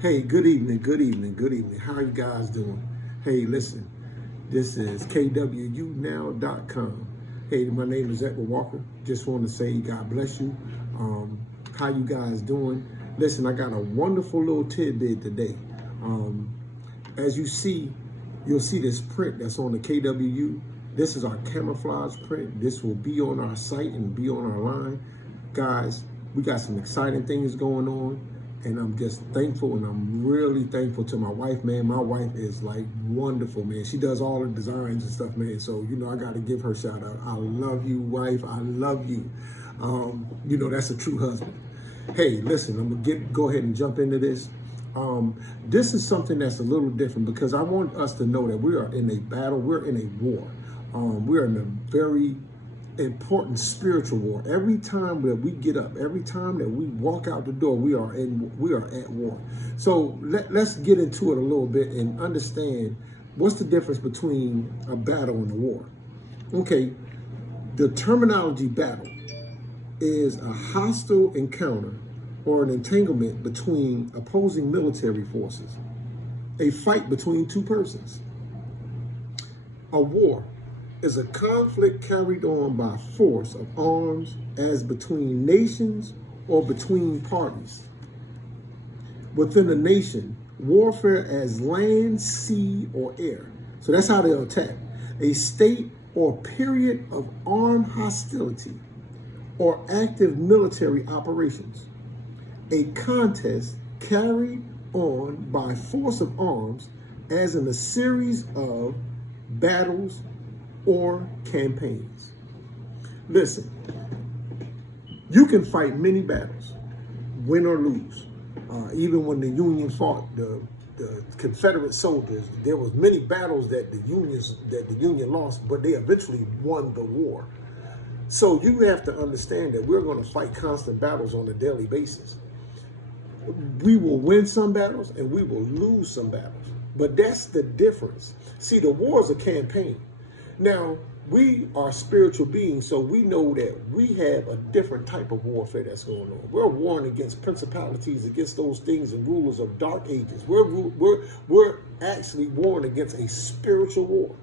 Hey, good evening, good evening, good evening. How are you guys doing? Hey, listen, this is kwunow.com. Hey, my name is Edward Walker. Just want to say God bless you. How you guys doing? Listen, I got a wonderful little tidbit today. Um, as you see, you'll see this print that's on the KWU. This is our camouflage print. This will be on our site and be on our line. Guys, we got some exciting things going on. And I'm just thankful, and I'm really thankful to my wife, man. My wife is like wonderful, man. She does all the designs and stuff, man. So, I got to give her a shout out. I love you, wife. I love you. That's a true husband. Hey, listen, I'm going to go ahead and jump into this. This is something that's a little different because I want us to know that we are in a battle. We're in a war. We're in a very important spiritual war. Every time that we get up, every time that we walk out the door, we are at war. So let's get into it a little bit and understand what's the difference between a battle and a war. Okay, the terminology battle is a hostile encounter or an entanglement between opposing military forces, a fight between two persons. A war is a conflict carried on by force of arms as between nations or between parties. Within a nation, warfare as land, sea, or air. So that's how they'll attack. A state or period of armed hostility or active military operations. A contest carried on by force of arms as in a series of battles or campaigns. Listen, you can fight many battles, win or lose. Even when the Union fought the Confederate soldiers, there was many battles that the Union lost, but they eventually won the war. So you have to understand that we're going to fight constant battles on a daily basis. We will win some battles and we will lose some battles, but that's the difference. See, the war is a campaign. Now, we are spiritual beings, so we know that we have a different type of warfare that's going on. We're warring against principalities, against those things and rulers of dark ages. We're actually warring against a spiritual war.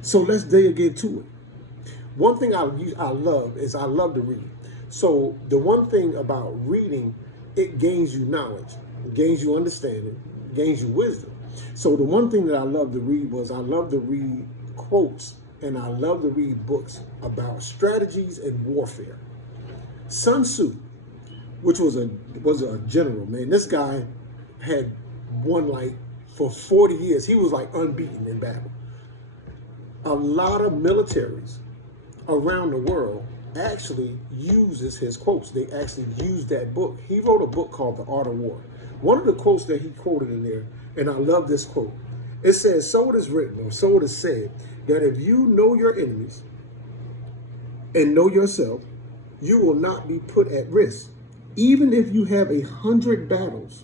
So let's dig into it. One thing I love is I love to read. So the one thing about reading, it gains you knowledge, it gains you understanding, it gains you wisdom. So the one thing that I love to read was I love to read quotes, and I love to read books about strategies and warfare. Sun Tzu, which was a general, man. This guy had won like for 40 years. He was like unbeaten in battle. A lot of militaries around the world actually uses his quotes. They actually use that book. He wrote a book called The Art of War. One of the quotes that he quoted in there, and I love this quote. It says, so it is written, or so it is said, that if you know your enemies and know yourself, you will not be put at risk, even if you have 100 battles.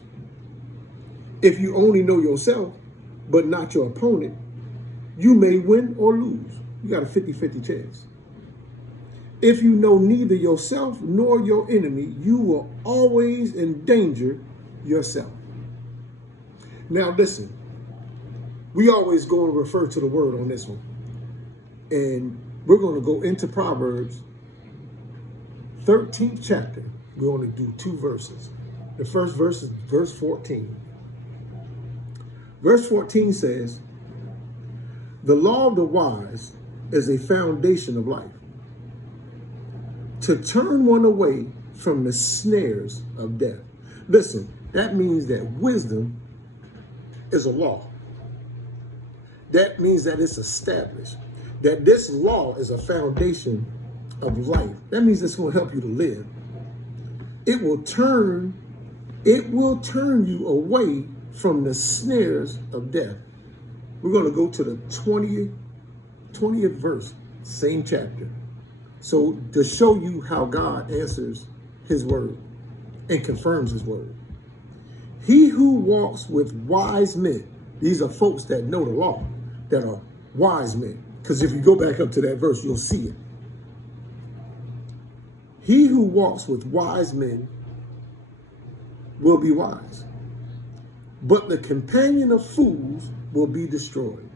If you only know yourself, but not your opponent, you may win or lose. You got a 50-50 chance. If you know neither yourself nor your enemy, you will always endanger yourself. Now listen, we always go and refer to the word on this one. And we're going to go into Proverbs 13th chapter. We only do 2 verses. The first verse is verse 14. Verse 14 says, the law of the wise is a foundation of life, to turn one away from the snares of death. Listen, that means that wisdom is a law. That means that it's established. That this law is a foundation of life. That means it's going to help you to live. It will turn you away from the snares of death. We're going to go to the 20th verse, same chapter. So to show you how God answers his word and confirms his word. He who walks with wise men, these are folks that know the law, that are wise men. Because if you go back up to that verse, you'll see it. He who walks with wise men will be wise. but the companion of fools will be destroyed.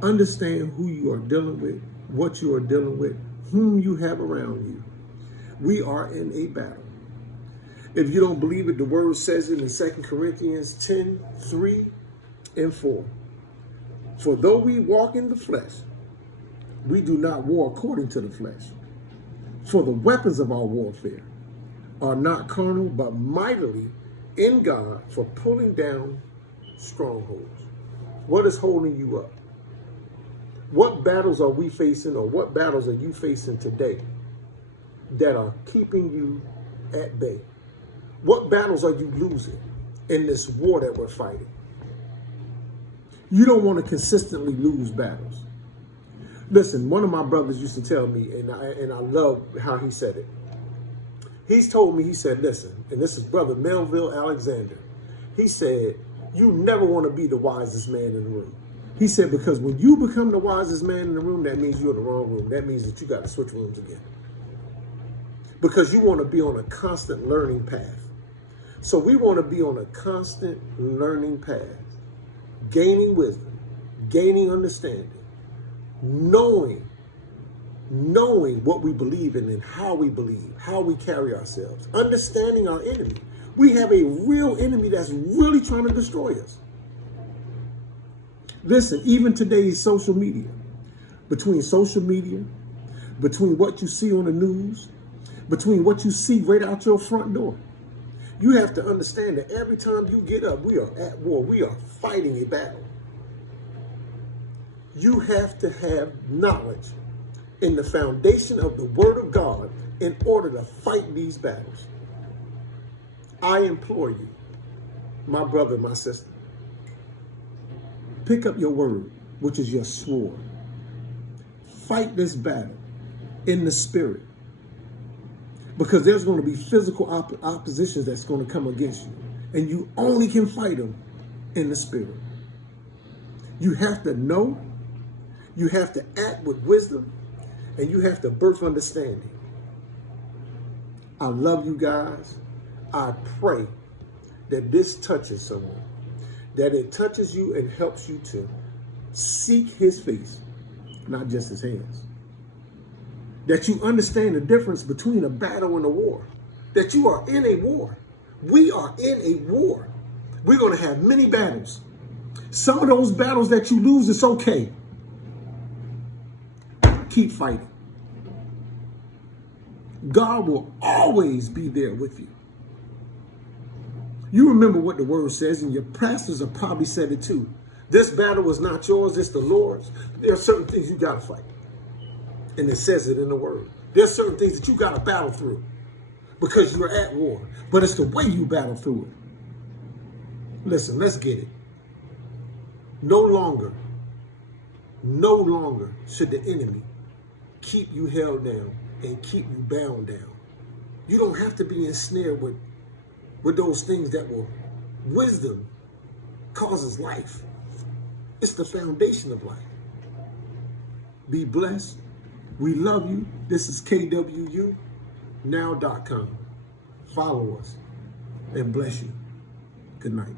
Understand who you are dealing with, what you are dealing with, whom you have around you. We are in a battle. If you don't believe it, the word says it in 2 Corinthians 10:3-4. For though we walk in the flesh, we do not war according to the flesh. For the weapons of our warfare are not carnal, but mightily in God for pulling down strongholds. What is holding you up? What battles are we facing, or what battles are you facing today that are keeping you at bay? What battles are you losing in this war that we're fighting? You don't want to consistently lose battles. Listen, one of my brothers used to tell me, and I love how he said it. He's told me, he said, listen, and this is Brother Melville Alexander. He said, you never want to be the wisest man in the room. He said, because when you become the wisest man in the room, that means you're in the wrong room. That means that you got to switch rooms again. Because you want to be on a constant learning path. So we want to be on a constant learning path, gaining wisdom, gaining understanding, knowing what we believe in and how we believe, how we carry ourselves, understanding our enemy. We have a real enemy that's really trying to destroy us. Listen, even today's social media, between what you see on the news, between what you see right out your front door, you have to understand that every time you get up, we are at war. We are fighting a battle. You have to have knowledge in the foundation of the Word of God in order to fight these battles. I implore you, my brother, my sister, pick up your word, which is your sword. Fight this battle in the spirit. Because there's going to be physical oppositions that's going to come against you. And you only can fight them in the spirit. You have to know, you have to act with wisdom, and you have to birth understanding. I love you guys. I pray that this touches someone, that it touches you and helps you to seek his face, not just his hands. That you understand the difference between a battle and a war. That you are in a war. We are in a war. We're going to have many battles. Some of those battles that you lose, it's okay. Keep fighting. God will always be there with you. You remember what the word says, and your pastors have probably said it too. This battle is not yours, it's the Lord's. There are certain things you got to fight. And it says it in the word. There's certain things that you got to battle through because you're at war. But it's the way you battle through it. Listen, let's get it. No longer should the enemy keep you held down and keep you bound down. You don't have to be ensnared with those things that will. Wisdom causes life. It's the foundation of life. Be blessed. We love you. This is KWUnow.com. Follow us and bless you. Good night.